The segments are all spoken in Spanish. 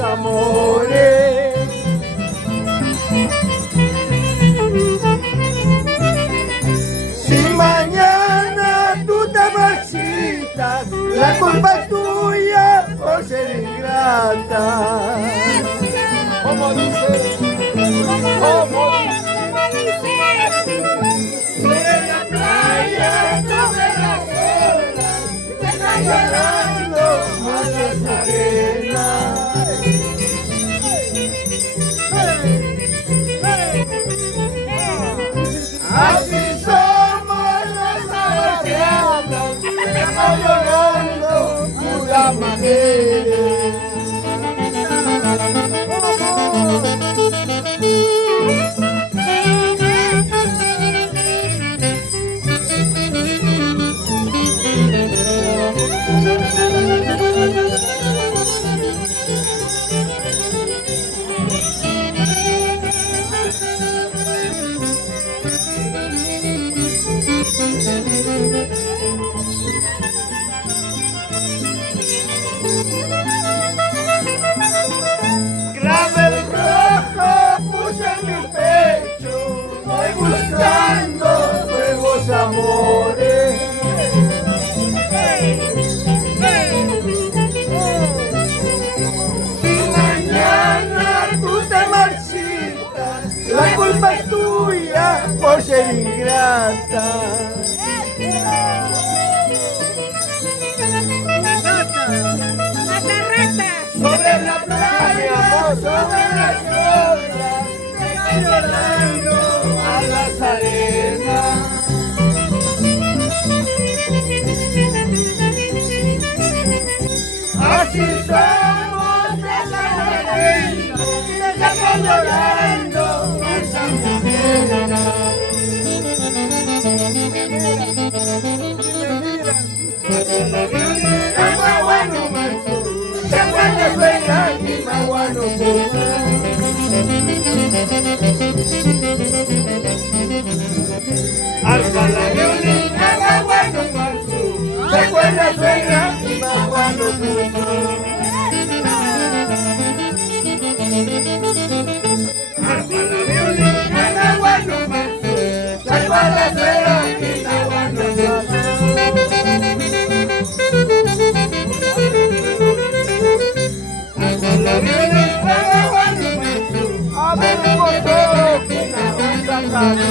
amores. Si mañana tú te marchitas, la culpa es tuya por ser ingrata. ¿Cómo dice? ¿Cómo dice? Sobre la playa, sobre las olas, te están llorando a las arenas. Así somos las agraciadas, estamos llorando pura manera. Clavel rojo puse en mi pecho, voy buscando nuevos amores. Si mañana tú te marchitas, la culpa es tuya por ser ingrata. Sobre la playa, sobre las olas, te llorando a las arenas. Así somos las arenas, te están llorando a Santa Elena. Hasta la violina, maguano manso, se cuenta suena y maguano puso. Hasta la violina, maguano manso, se cuenta suena y maguano puso. Hasta la violina, maguano manso, a ver un motor que la banda saca.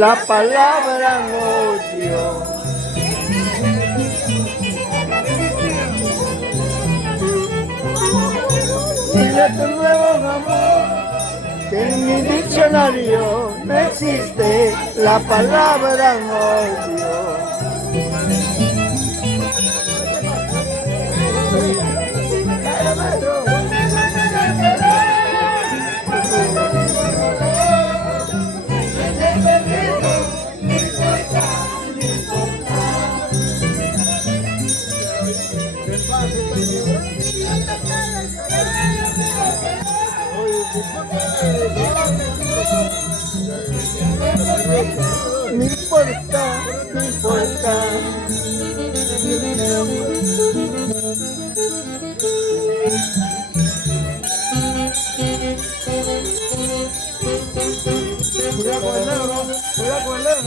la palabra odio. Dile tu nuevo amor, que en mi diccionario no existe la palabra odio. No importa, no importa. Cuidado con el negro, cuidado con el negro.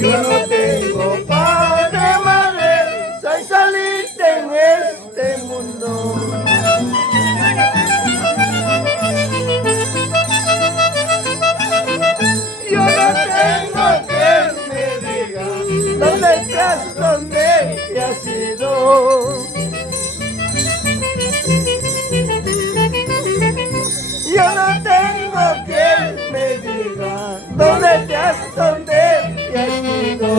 Yo no tengo padre, madre, soy solita en este mundo. Yo no tengo quien me diga dónde estás, dónde te has ido. Yo no tengo quien me diga dónde estás, dónde te has ido.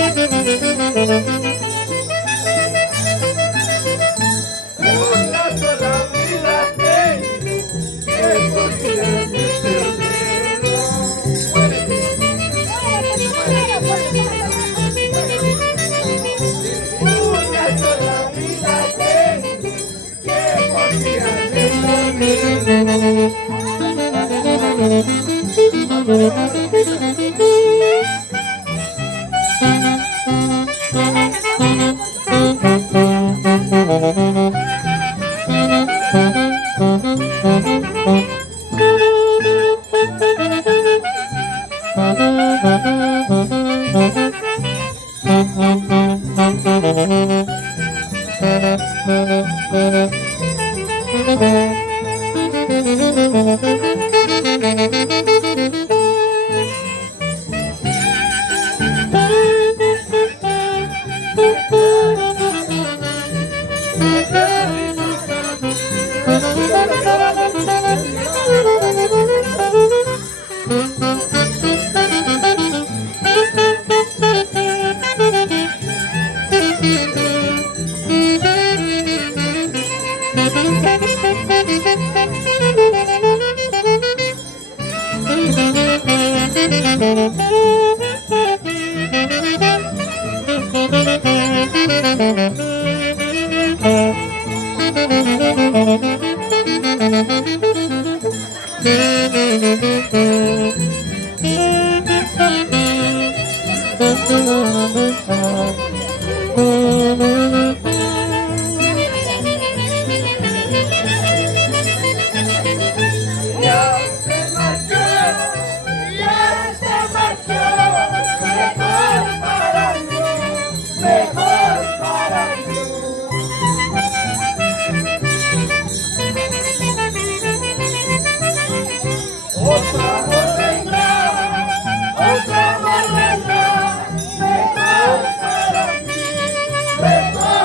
Una sola vida tengo, que podría perderlo. Una sola vida tengo, que podría Otra morena, mejor para mí, mejor.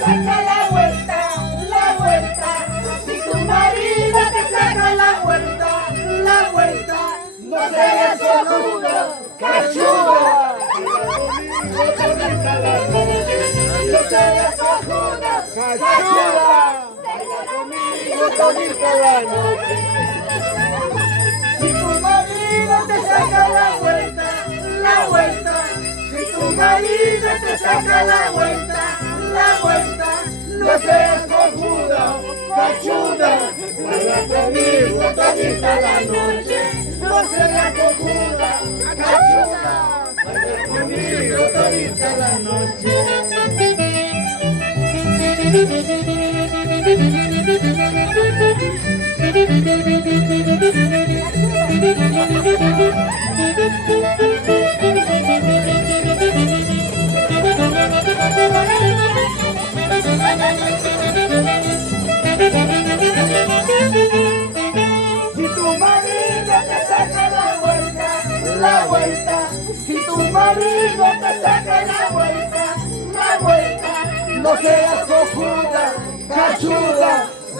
Saca la vuelta, la vuelta. Si tu marido te saca la vuelta, no seas cojudo, cachuda. No seas cojudo, cachuda. Conmigo todita la noche. Si tu marido te saca la vuelta. Si tu marido te saca la vuelta, no seas cojuda, cachuda, baila conmigo todita la noche. No seas cojuda, cachuda, baila conmigo todita la noche. Si tu marido te saca la vuelta, si tu marido te saca la vuelta, no seas cojuda, cachuda,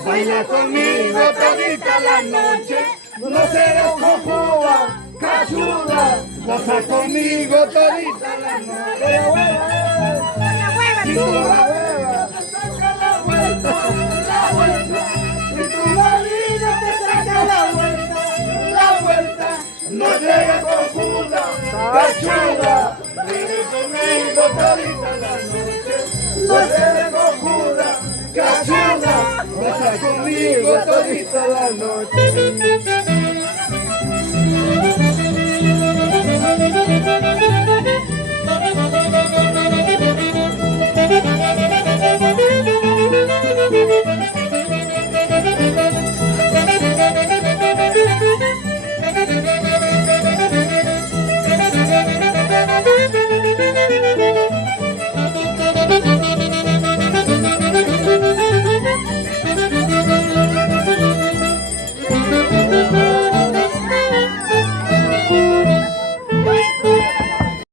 baila conmigo todita la noche. No seas cojuda, cachuda, goza conmigo todita la noche. Si tu marido te saca la vuelta, si tu marido te saca la vuelta, no seas cojuda, cachuda, vive conmigo todita la noche. No seas cojuda, cachuda, goza conmigo todita la noche.